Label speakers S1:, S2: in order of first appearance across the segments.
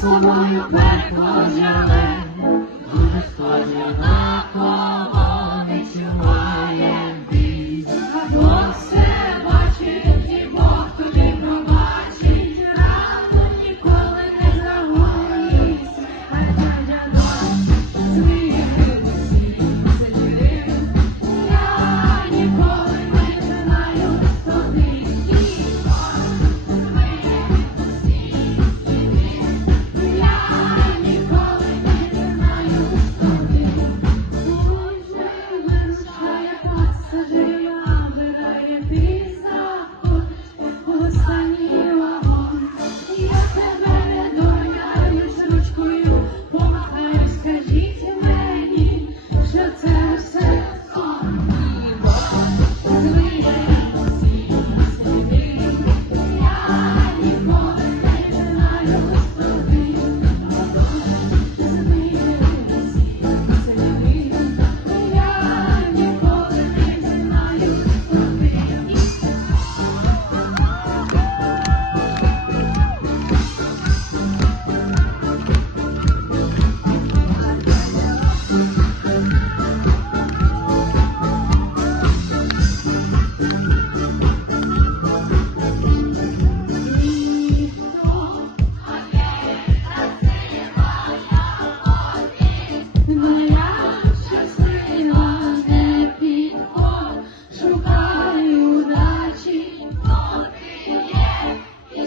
S1: собою пекло зеле, дуже схоже на кого. the.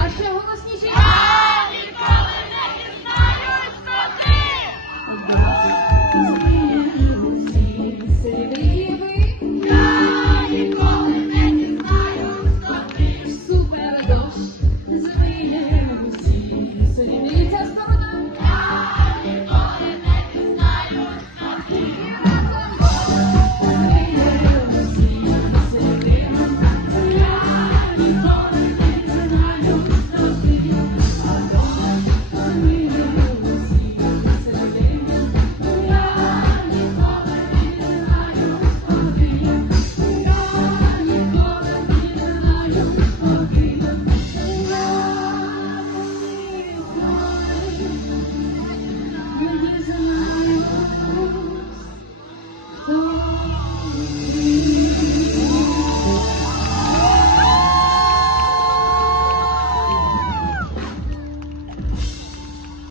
S1: А ще голосніше. Я ніколи не дізнаюсь, коти. Я ніколи не дізнаюсь. Супер дощ, звине усі. Сидиться